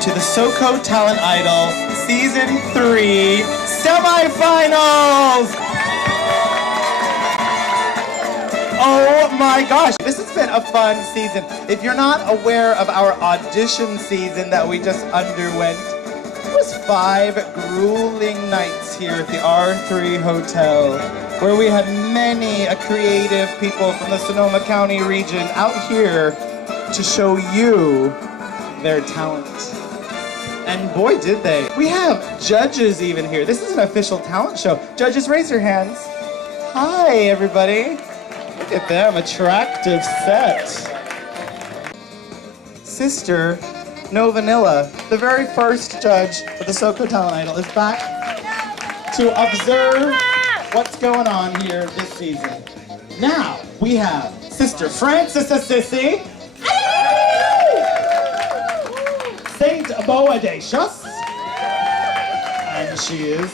to the Soco Talent Idol Season 3 Semifinals! Oh my gosh, this has been a fun season. If you're not aware of our audition season that we just underwent, it was 5 grueling nights here at the R3 Hotel, where we had many creative people from the Sonoma County region out here to show you their talent. And boy, did they. We have judges even here. This is an official talent show. Judges, raise your hands. Hi, everybody. Look at them, attractive set. Sister No Vanilla, the very first judge of the Soco Talent Idol, is back to observe what's going on here this season. Now, we have Sister Frances Assisi, Saint Boadacious, and she is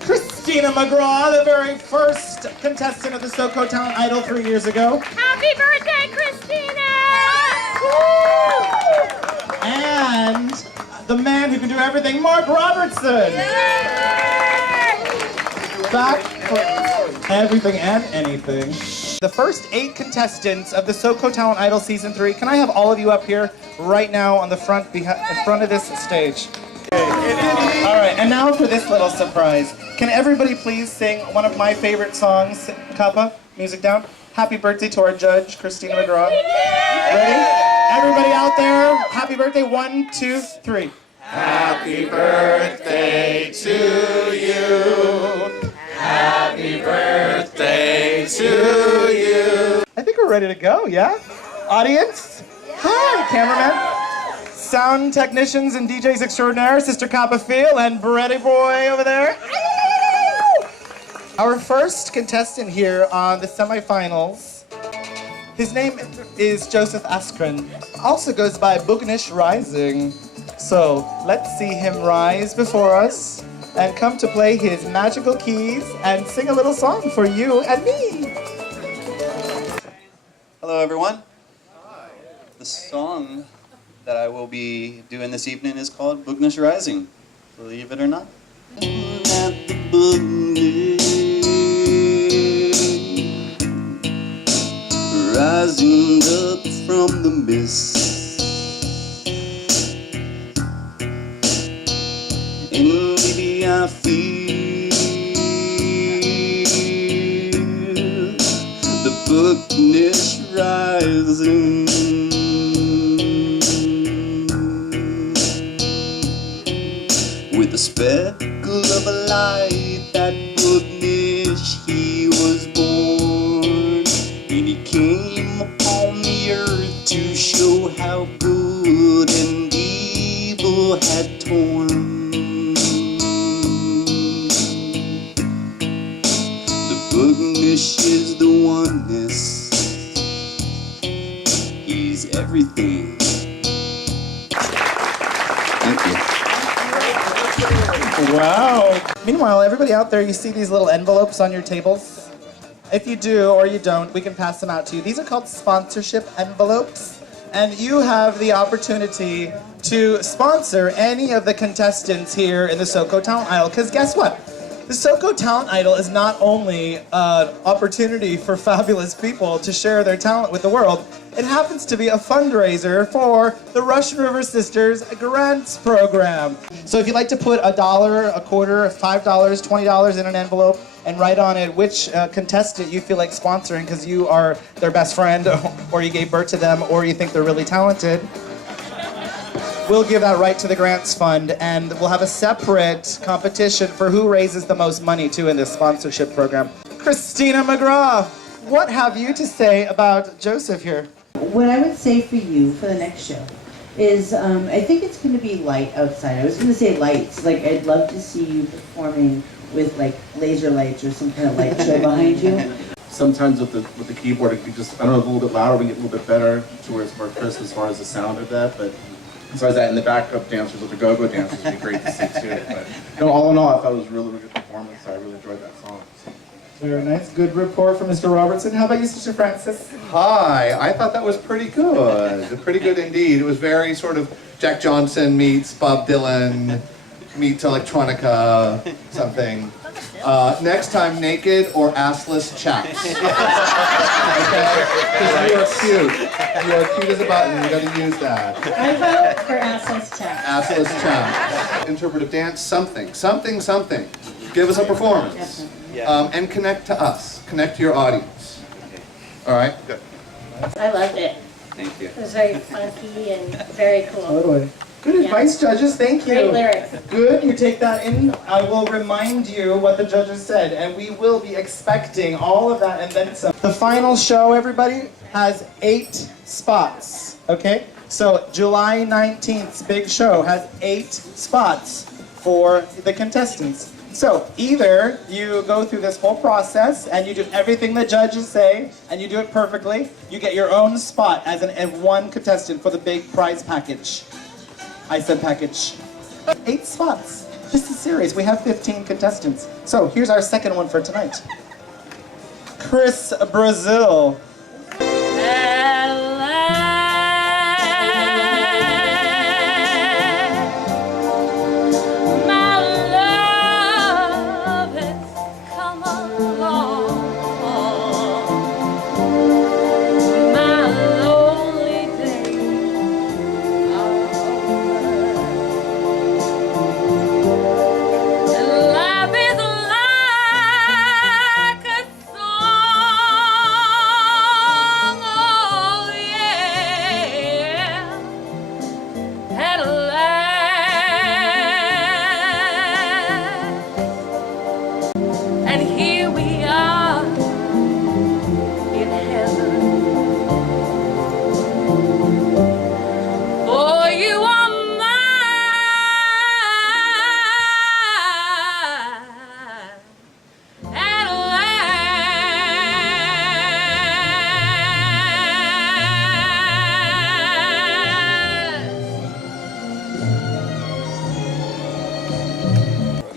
Christina McGraw, the very first contestant of the Soco Talent Idol 3 years ago. Happy birthday, Christina! And the man who can do everything, Mark Robertson. Back for everything and anything. The first 8 contestants of the Soco Talent Idol Season 3. Can I have all of you up here right now on the front, in front of this stage? All right, and now for this little surprise. Can everybody please sing one of my favorite songs? Kappa, music down. Happy birthday to our judge, Christina McGraw. Ready? Everybody out there, happy birthday. 1, 2, 3. Happy birthday to you. Happy birthday to you. I think we're ready to go, yeah? Audience? Hi, cameraman. Sound technicians and DJs extraordinaire, Sister Kappa Phil and Bretty Boy over there. Our first contestant here on the semifinals, his name is Joseph Askren, also goes by Bugnish Rising. So let's see him rise before us and come to play his magical keys and sing a little song for you and me. Hello everyone. The song that I will be doing this evening is called Bugnish Rising. Believe it or not. Rising up from the mist, and maybe I feel the Bugnish rising. With a speckle of a light, that Bugnish he was born, and he came upon the earth to show how good and evil had torn. The Bugnish is the oneness, he's everything. Thank you. Wow. Meanwhile, everybody out there, you see these little envelopes on your tables? If you do or you don't, we can pass them out to you. These are called sponsorship envelopes, and you have the opportunity to sponsor any of the contestants here in the Soco Talent Idol, because guess what? The Soco Talent Idol is not only an opportunity for fabulous people to share their talent with the world, it happens to be a fundraiser for the Russian River Sisters Grants Program. So if you'd like to put $1, a quarter, $5, $20 in an envelope and write on it which contestant you feel like sponsoring because you are their best friend or you gave birth to them or you think they're really talented, we'll give that right to the Grants Fund, and we'll have a separate competition for who raises the most money, too, in this sponsorship program. Christina McGraw, what have you to say about Joseph here? What I would say for you for the next show is I think it's going to be light outside. I was going to say lights. Like, I'd love to see you performing with, like, laser lights or some kind of light show behind you. Sometimes with the keyboard, it could just, I don't know, a little bit louder, we get a little bit better to where it's more crisp as far as the sound of that, but as far as that, and the backup dancers with the go-go dancers would be great to see too. But all in all, I thought it was a really, really good performance. I really enjoyed that song. So. Very nice. Good report from Mr. Robertson. How about you, Sister Francis? Hi, I thought that was pretty good. Pretty good indeed. It was very sort of Jack Johnson meets Bob Dylan meets electronica something. Next time, naked or assless chaps. Okay? Because you are cute. You are cute as a button. You got to use that. I vote for assless chaps. Assless chaps. Interpretive dance, something. Give us a performance. And connect to us. Connect to your audience. All right? Good. I loved it. Thank you. It was very funky and very cool. Totally. Good advice, judges. Thank you. Great lyrics. Good. You take that in. I will remind you what the judges said, and we will be expecting all of that and then some. The final show, everybody, has 8 spots. Okay? So July 19th's big show has 8 spots for the contestants. So either you go through this whole process and you do everything the judges say and you do it perfectly, you get your own spot as one contestant for the big prize package. I said package. 8 spots. This is serious. We have 15 contestants. So here's our second one for tonight. Chris Brazil.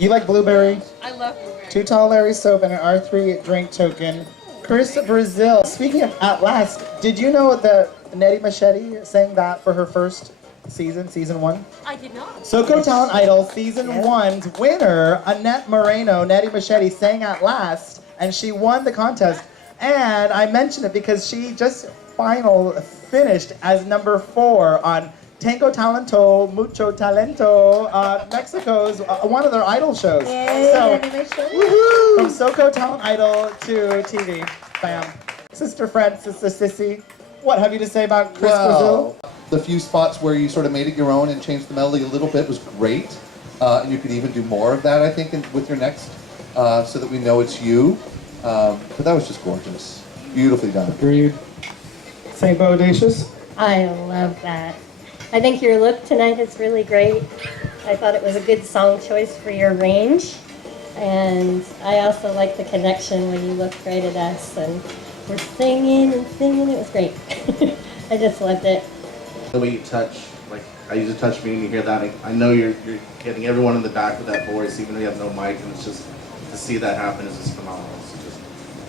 You like blueberry? I love blueberry. 2 tall Larry soap and an R3 drink token. Chris Brazil. Speaking of At Last, did you know that Nettie Machete sang that for her first season, season 1? I did not. Soco Talent Idol season 1's winner, Annette Moreno, Nettie Machete, sang At Last, and she won the contest. And I mention it because she just finished as number 4 on Tango Talento, Mucho Talento, Mexico's one of their idol shows. Yay, So, woohoo! from Soco Talent Idol to TV. Bam. Sister Francis, the sissy, what have you to say about Chris Brazil? The few spots where you sort of made it your own and changed the melody a little bit was great. And you could even do more of that, I think, with your next, so that we know it's you. But that was just gorgeous. Beautifully done. Agreed. St. Bodacious? I love that. I think your look tonight is really great. I thought it was a good song choice for your range. And I also like the connection when you looked right at us and were singing and singing. It was great. I just loved it. The way you touch, like I used to touch me and you hear that, I know you're getting everyone in the back with that voice, even though you have no mic, and it's just, to see that happen is just phenomenal. So just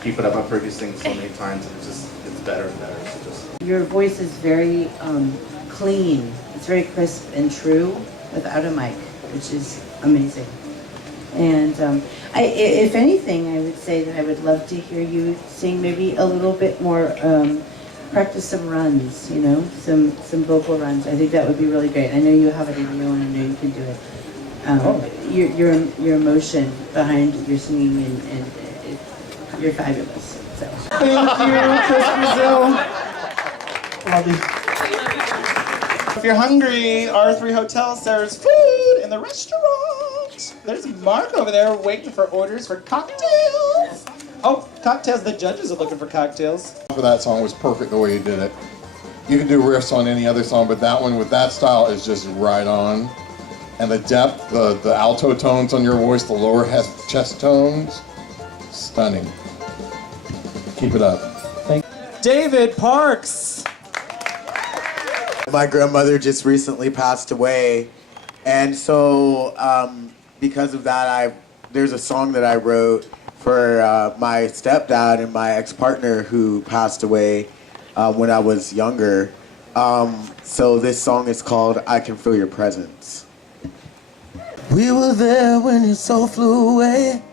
keep it up. I've heard you sing so many times and it's better and better. So just. Your voice is very clean. It's very crisp and true without a mic, which is amazing. And if anything, I would say that I would love to hear you sing maybe a little bit more, practice some runs, you know, some vocal runs. I think that would be really great. I know you have it in you and I know you can do it. Your emotion behind your singing and you're fabulous. So. Thank you, Chris Brazil. Love you. If you're hungry, R3 Hotel serves food in the restaurant. There's Mark over there waiting for orders for cocktails. Oh, cocktails. The judges are looking for cocktails. For that song was perfect the way you did it. You can do riffs on any other song, but that one with that style is just right on. And the depth, the alto tones on your voice, the lower chest tones, stunning. Keep it up. Thank you. David Parks. My grandmother just recently passed away, and so because of that, there's a song that I wrote for my stepdad and my ex-partner who passed away when I was younger. So this song is called I Can Feel Your Presence. We were there when your soul flew away.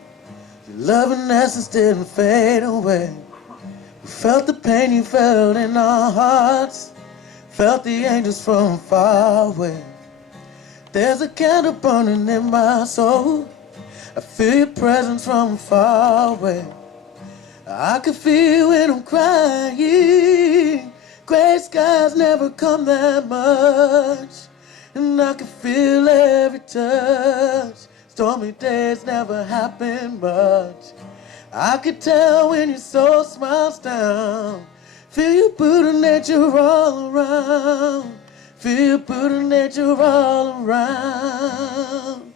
Your loving essence didn't fade away. We felt the pain you felt in our hearts. Felt the angels from far away. There's a candle burning in my soul. I feel your presence from far away. I can feel when I'm crying. Gray skies never come that much. And I can feel every touch. Stormy days never happen much. I can tell when your soul smiles down. Feel your Buddha nature all around. Feel your Buddha nature all around.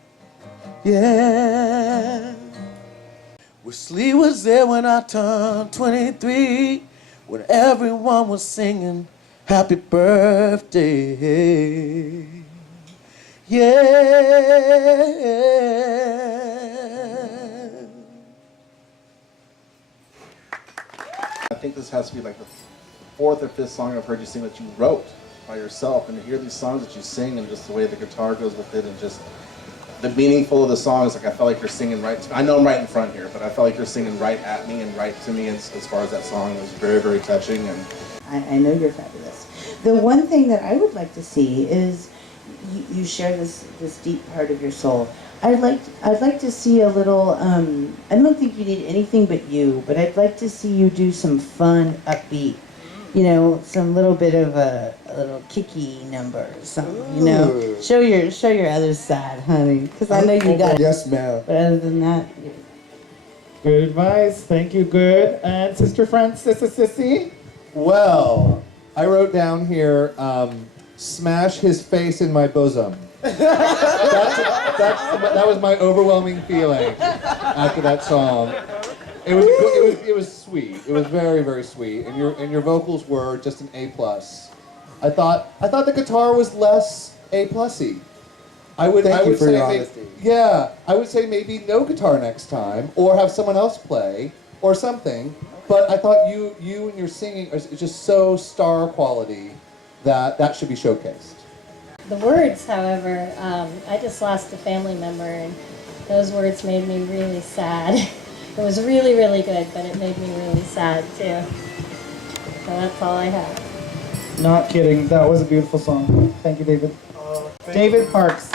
Yeah. Wesley was there when I turned 23, when everyone was singing happy birthday. Yeah. I think this has to be like the fourth or fifth song I've heard you sing that you wrote by yourself, and to hear these songs that you sing and just the way the guitar goes with it and just the meaningful of the songs, like I felt like you're singing right to, I know I'm right in front here, but I felt like you're singing right at me and right to me as far as that song. It was very, very touching. And I know you're fabulous. The one thing that I would like to see is you share this deep part of your soul. I'd like to see a little, I don't think you need anything but you, but I'd like to see you do some fun, upbeat, you know, some little bit of a little kicky number or something, you know. Show your other side, honey, because I know you got it. Yes, ma'am. But other than that, Good advice. Thank you, good. And Sister Francis, Sissy? Well, I wrote down here, smash his face in my bosom. That was my overwhelming feeling after that song. It was sweet. It was very, very sweet, and your vocals were just an A+. I thought the guitar was less A+y. I would Thank you for say your honesty. Yeah, I would say maybe no guitar next time, or have someone else play, or something. But I thought you and your singing is just so star quality that should be showcased. The words, however, I just lost a family member, and those words made me really sad. It was really, really good, but it made me really sad, too. So that's all I have. Not kidding. That was a beautiful song. Thank you, David. David Parks.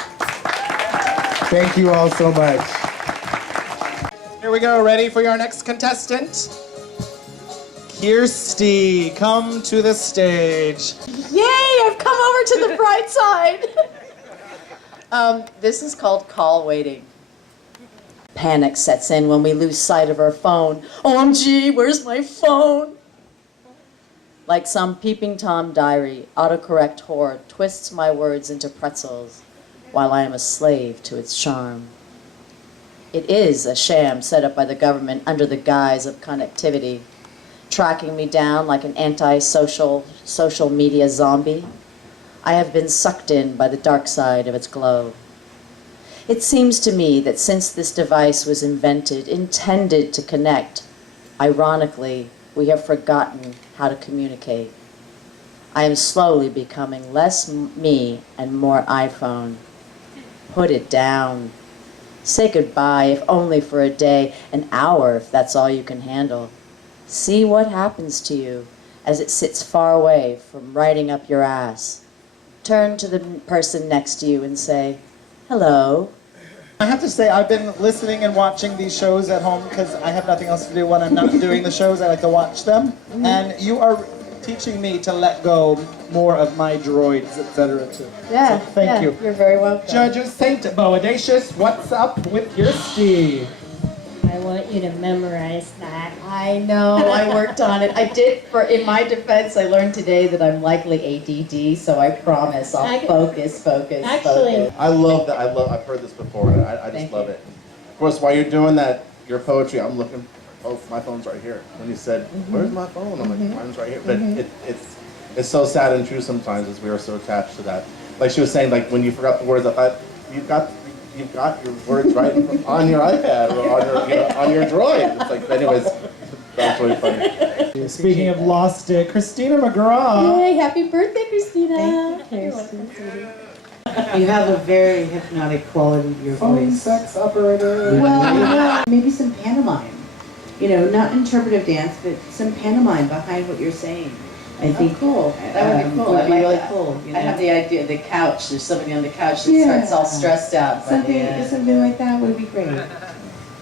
Thank you all so much. Here we go. Ready for your next contestant? Kirsty, come to the stage. Yay, I've come over to the bright side. This is called call waiting. Panic sets in when we lose sight of our phone. OMG, where's my phone? Like some peeping Tom diary, autocorrect whore twists my words into pretzels while I am a slave to its charm. It is a sham set up by the government under the guise of connectivity, tracking me down like an anti-social social media zombie. I have been sucked in by the dark side of its glow. It seems to me that since this device was invented, intended to connect, ironically, we have forgotten how to communicate. I am slowly becoming less me and more iPhone. Put it down. Say goodbye, if only for a day, an hour if that's all you can handle. See what happens to you as it sits far away from writing up your ass. Turn to the person next to you and say, hello. I have to say, I've been listening and watching these shows at home because I have nothing else to do when I'm not doing the shows. I like to watch them. And you are teaching me to let go more of my droids, etc. too. Yeah, So thank you. You're very welcome. Judges, Saint Boadacious, what's up with Kirsty? I want you to memorize that. I know, I worked on it. I did, in my defense, I learned today that I'm likely ADD, so I promise I'll focus. Actually, I love that. I've heard this before, and I just Thank love you. it. Of course, while you're doing that, your poetry, I'm looking. Oh, my phone's right here. When you said, "Where's my phone?" I'm like, "Mine's right here." But it's so sad and true sometimes, as we are so attached to that. Like she was saying, like when you forgot the words, I thought you you've got your words right on your iPad or on your, on your droid. It's like, anyways, that's really funny. Speaking of lost it, Christina McGraw. Yay, happy birthday, Christina. You have a very hypnotic quality to your Phone voice. sex operator. Well, maybe some pantomime. You know, not interpretive dance, but some pantomime behind what you're saying. I think Cool. That would be cool. Would I be like really that. cool. You know? I have the idea, the couch, there's somebody on the couch that Yeah. starts all stressed out. by the something, end. something like that would be great.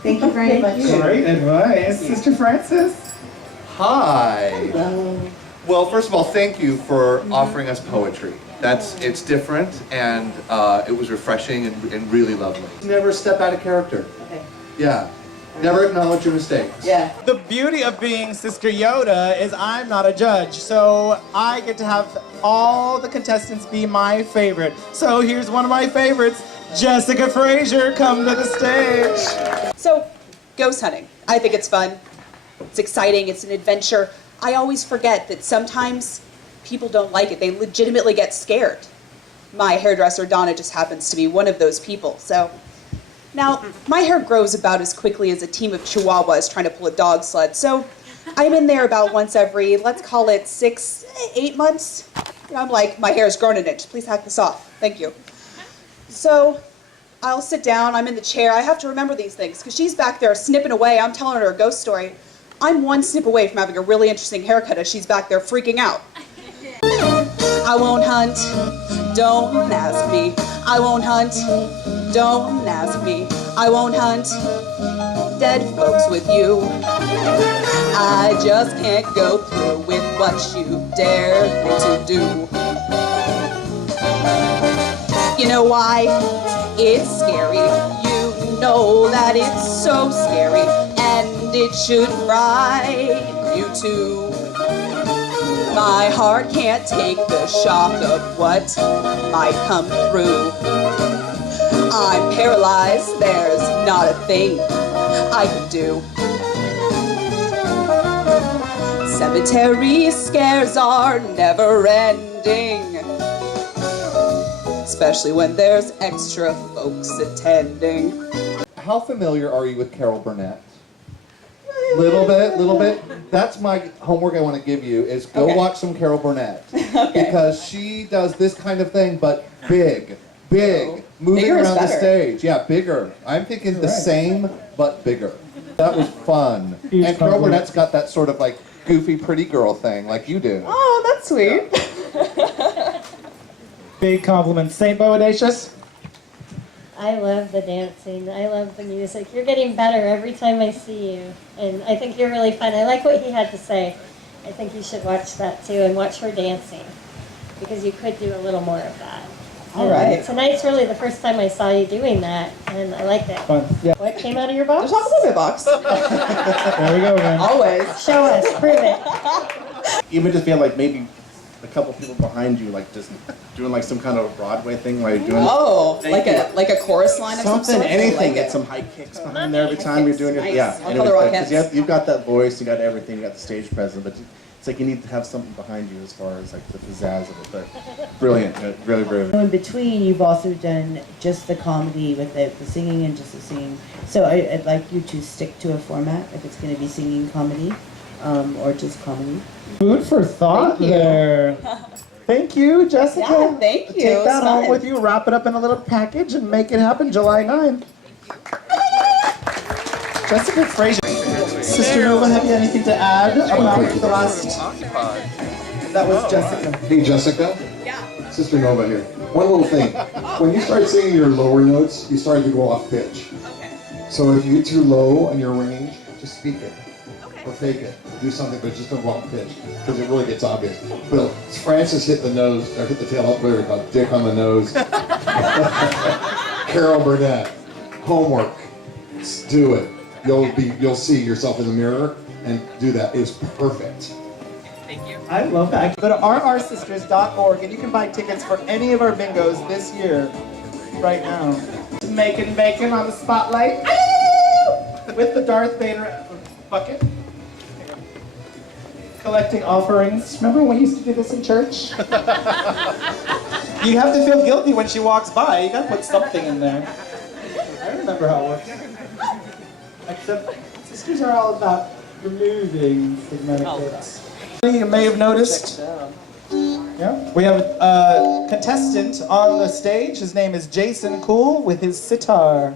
Thank you very much. Great advice. Sister Francis. Hi. Hello. Well, first of all, thank you for offering us poetry. It's different, and it was refreshing and really lovely. Never step out of character. Okay. Yeah. Never acknowledge your mistakes. Yeah. The beauty of being Sister Yoda is I'm not a judge, so I get to have all the contestants be my favorite. So here's one of my favorites, Jessica Frazier, come to the stage. So, ghost hunting. I think it's fun. It's exciting. It's an adventure. I always forget that sometimes people don't like it. They legitimately get scared. My hairdresser, Donna, just happens to be one of those people. So, now, my hair grows about as quickly as a team of chihuahuas trying to pull a dog sled. So, I'm in there about once every, let's call it 6, 8 months. And I'm like, my hair's grown an inch. Please hack this off. Thank you. So, I'll sit down, I'm in the chair, I have to remember these things, because she's back there snipping away, I'm telling her a ghost story. I'm one snip away from having a really interesting haircut as she's back there freaking out. I won't hunt, don't ask me. I won't hunt, don't ask me. I won't hunt dead folks with you. I just can't go through with what you dare to do. You know why? It's scary. You know that it's so scary, and it should frighten you too. My heart can't take the shock of what might come through. I'm paralyzed, there's not a thing I can do. Cemetery scares are never ending, especially when there's extra folks attending. How familiar are you with Carol Burnett? Little bit. That's my homework I want to give you is go Okay. watch some Carol Burnett. Okay. Because she does this kind of thing, but big, moving Bigger is around the better. stage. Yeah, bigger. I'm thinking the same, but bigger. That was fun. Huge And Carol compliment. Burnett's got that sort of like goofy pretty girl thing like you do. Oh, that's sweet. Big compliment. St. Boadacious. I love the dancing. I love the music. You're getting better every time I see you. And I think you're really fun. I like what he had to say. I think you should watch that too and watch her dancing. Because you could do a little more of that. All right. Tonight's really the first time I saw you doing that. And I like that. Fun. Yeah. What came out of your box? There's not a movie box. There we go, man. Always. Show us. Prove it. Even just feel like maybe a couple people behind you, like just doing like some kind of Broadway thing while you're doing Oh, like a chorus line of some something, sort? I anything. like Get it. some high kicks behind there every time you're doing your Nice. yeah. I'll anyways, call the because Rockettes. you've got that voice, you got everything, you got the stage presence, but it's like you need to have something behind you as far as like the pizzazz of it. But brilliant, really brilliant. In between, you've also done just the comedy with the singing and just the singing. So I'd like you to stick to a format if it's going to be singing comedy or just comedy. Food for thought Thank you. there. Thank you, Jessica. Yeah, thank you. Take It was that home fun. with you, wrap it up in a little package, and make it happen July 9th. Jessica Frazier. Sister Nova, have you anything to add about the last? That was Jessica. Hey Jessica. Yeah. Sister Nova here. One little thing. When you start singing your lower notes, you start to go off pitch. Okay. So if you get too low on your range, just speak it. Okay. Or fake it. Do something, but just don't go off pitch. Because it really gets obvious. But Francis hit the nose, or hit the tail up, whatever, called dick on the nose. Carol Burnett. Homework. Do it. You'll see yourself in the mirror and do that. It's perfect. Thank you. I love that. Go to rrsisters.org and you can buy tickets for any of our bingos this year, right now. Making bacon on the spotlight with the Darth Vader bucket. Collecting offerings. Remember when we used to do this in church? You have to feel guilty when she walks by. You gotta put something in there. remember how it works. Except sisters are all about removing stigmatic bits. You may have noticed. Yeah, we have a contestant on the stage. His name is Jason Cool with his sitar.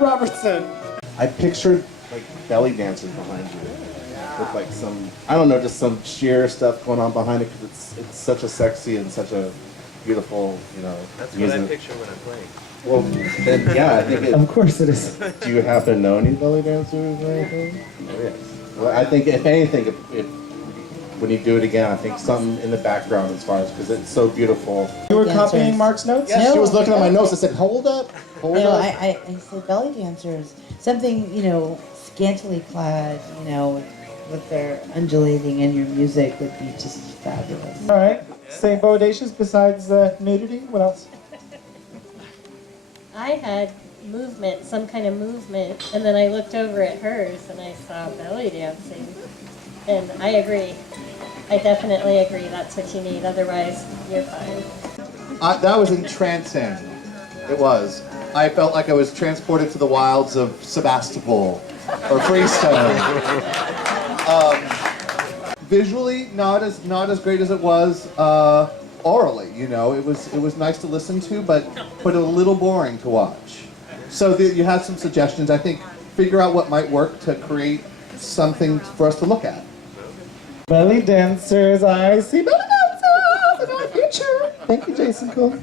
Robertson. I pictured like belly dancers behind you, with like some, I don't know, just some sheer stuff going on behind it, because it's such a sexy and such a beautiful, you know. That's music. what I picture when I'm playing. Well, then yeah, I think it. Of course it is. Do you happen to know any belly dancers or anything? Oh, yes. Well, I think if anything, if when you do it again, I think something in the background as far as, because it's so beautiful. You were copying Mark's notes? Yes, No. she was looking at my notes. I said, hold up, hold No, up. I said belly dancers. Something, you know, scantily clad, you know, with their undulating in your music would be just fabulous. All right. Say bodacious besides nudity. What else? I had movement, some kind of movement, and then I looked over at hers and I saw belly dancing. And I agree. I definitely agree that's what you need, otherwise you're fine. That was entrancing. It was. I felt like I was transported to the wilds of Sebastopol or Freestone. Visually, not as great as it was orally. You know, it was nice to listen to, but a little boring to watch. So you had some suggestions. I think figure out what might work to create something for us to look at. Belly dancers, I see belly dancers in our future. Thank you, Jason Cool.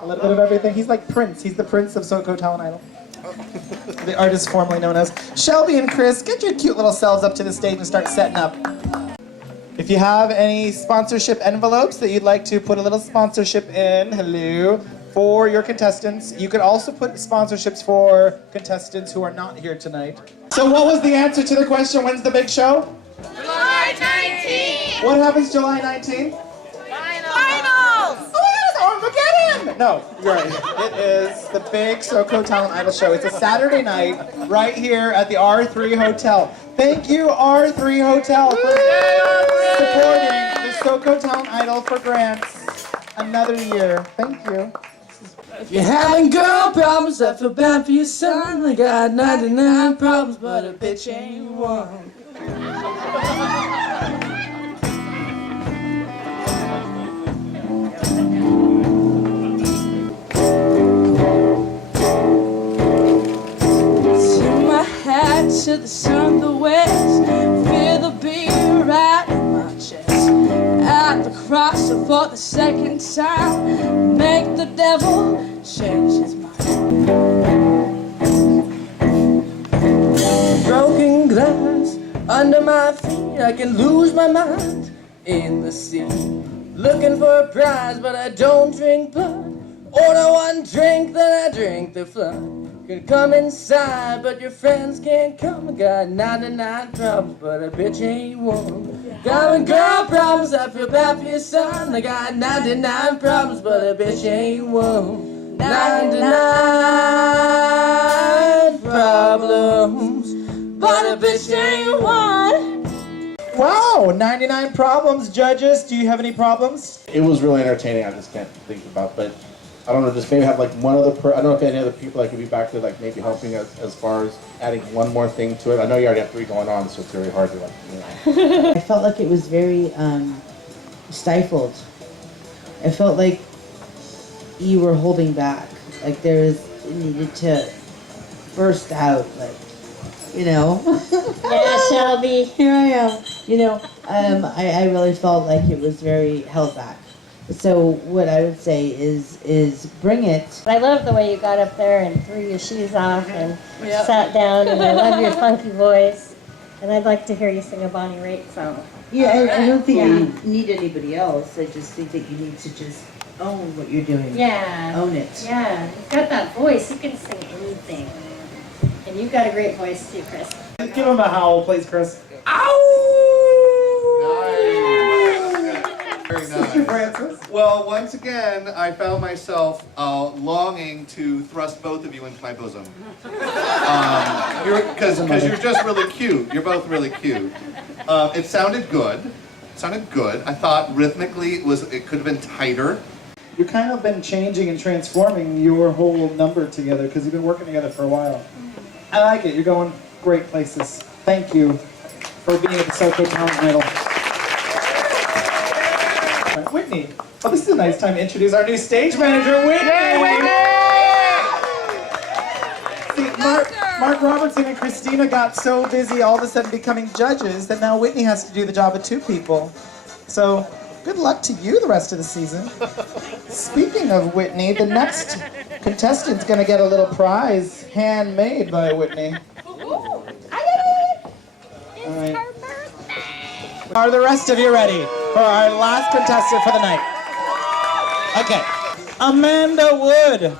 A little bit of everything. He's like Prince. He's the Prince of Soco Talent Idol. The artist formerly known as Shelby and Chris. Get your cute little selves up to the stage and start setting up. If you have any sponsorship envelopes that you'd like to put a little sponsorship in, hello, for your contestants. You could also put sponsorships for contestants who are not here tonight. So what was the answer to the question, when's the big show? July 19th! What happens July 19th? Finals! Oh my goodness, Armageddon! No, you're right. It is the big Soco Talent Idol show. It's a Saturday night right here at the R3 Hotel. Thank you, R3 Hotel, for supporting the Soco Talent Idol for grants another year. Thank you. If you're having girl problems, I feel bad for your son. I got 99 problems, but a bitch ain't one. Tip my hat to the sun, the west. Feel the beat right in my chest. At the cross for the second time. Make the devil change his mind. Broken glass under my feet, I can lose my mind in the sea. Looking for a prize, but I don't drink blood. Order one drink, then I drink the flood. Can come inside, but your friends can't come. I got 99 problems, but a bitch ain't one. Got girl problems, I feel bad for your son. I got 99 problems, but a bitch ain't one. 99 problems, but a bitch ain't one. Wow, 99 problems, judges. Do you have any problems? It was really entertaining. I just can't think about, but I don't know, just maybe have like one other I don't know if any other people that could be back there, like maybe helping us as far as adding one more thing to it. I know you already have 3 going on, so it's very hard to like, you know. I felt like it was very stifled. I felt like you were holding back. Like it needed to burst out. Like you know. Yeah, Shelby. Here I am. You know, I really felt like it was very held back. So what I would say is bring it. I love the way you got up there and threw your shoes off and sat down, and I love your funky voice. And I'd like to hear you sing a Bonnie Raitt song. Yeah, I don't think you need anybody else. I just think that you need to just own what you're doing. Yeah. Own it. Yeah, you've got that voice. You can sing anything. And you've got a great voice too, Chris. Give him a howl, please, Chris. Very Sister nice. Francis. Well, once again, I found myself longing to thrust both of you into my bosom. Because you're just really cute. You're both really cute. It sounded good. I thought rhythmically it could have been tighter. You've kind of been changing and transforming your whole number together because you've been working together for a while. I like it. You're going great places. Thank you for being at the Soco Talent Idol. Whitney. Oh, this is a nice time to introduce our new stage manager, Whitney! See, Mark Robertson and Christina got so busy all of a sudden becoming judges that now Whitney has to do the job of two people. So, good luck to you the rest of the season. Speaking of Whitney, the next contestant's gonna get a little prize handmade by Whitney. All right. Are the rest of you ready for our last contestant for the night? Okay, Amanda Wood.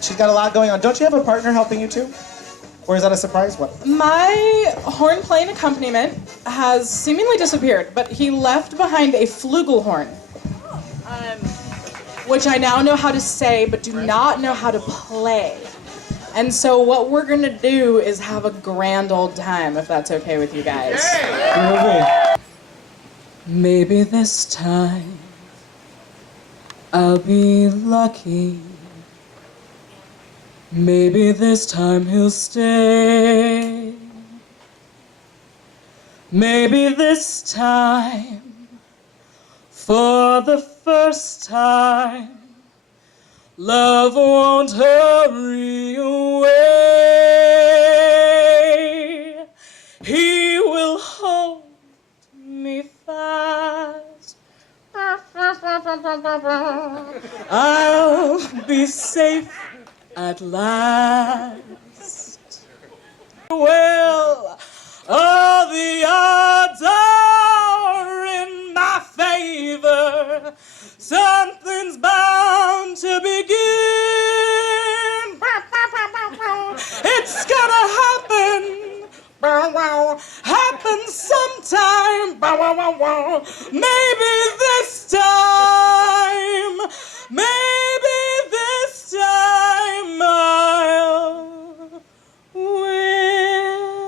She's got a lot going on. Don't you have a partner helping you too? Or is that a surprise one? My horn playing accompaniment has seemingly disappeared, but he left behind a flugelhorn, which I now know how to say, but do not know how to play. And so what we're gonna do is have a grand old time, if that's okay with you guys. Okay. Maybe this time I'll be lucky. Maybe this time he'll stay. Maybe this time, for the first time, love won't hurry away. He will hold me fast. I'll be safe at last. Well, all the odds are in my favor. Something's bound to begin. It's gonna happen. Happen sometime. Maybe this time. Maybe this time I'll win.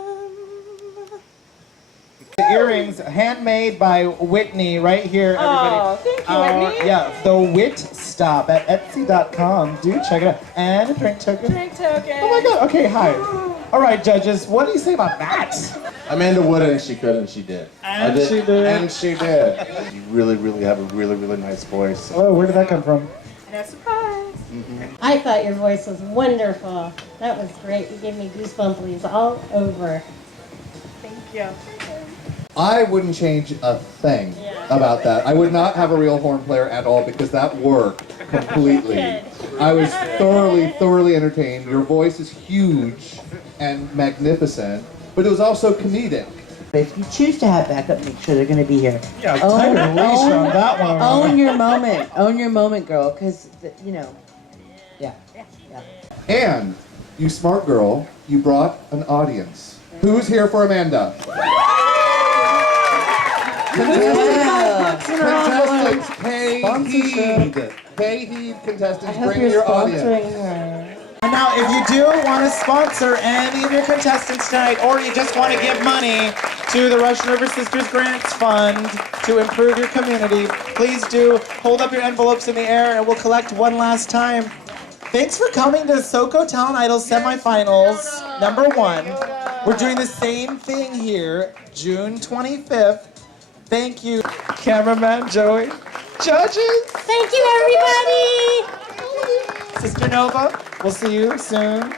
The earrings handmade by Whitney right here, everybody. Oh, thank you, Whitney. Yeah, the Wit Stop at Etsy.com. Do check it out. And a drink token. Drink token. Oh my god, okay, hi. All right, judges, what do you say about that? Amanda would and she could and she did. And she did. And she did. You really, really have a really, really nice voice. Oh, where did that come from? No surprise. I thought your voice was wonderful. That was great. You gave me goosebumps all over. Thank you. I wouldn't change a thing about that. I would not have a real horn player at all because that worked completely. I was thoroughly entertained. Your voice is huge and magnificent, but it was also comedic. If you choose to have backup, make sure they're going to be here. Yeah, tighter leash on that one. Own your moment. Own your moment, girl, because, you know, yeah. And, you smart girl, you brought an audience. Who's here for Amanda? Contestants, pay heed. Pay heed, contestants, bring your audience. And now, if you do want to sponsor any of your contestants tonight, or you just want to give money to the Russian River Sisters Grants Fund to improve your community, please do hold up your envelopes in the air and we'll collect one last time. Thanks for coming to Soco Talent Idol Semifinals #1. We're doing the same thing here, June 25th. Thank you, cameraman Joey. Judges! Thank you, everybody! Sister Nova, we'll see you soon.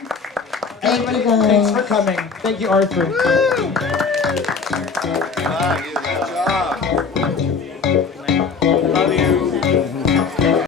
Thank you, Everybody, thanks guys. for coming. Thank you, Arthur.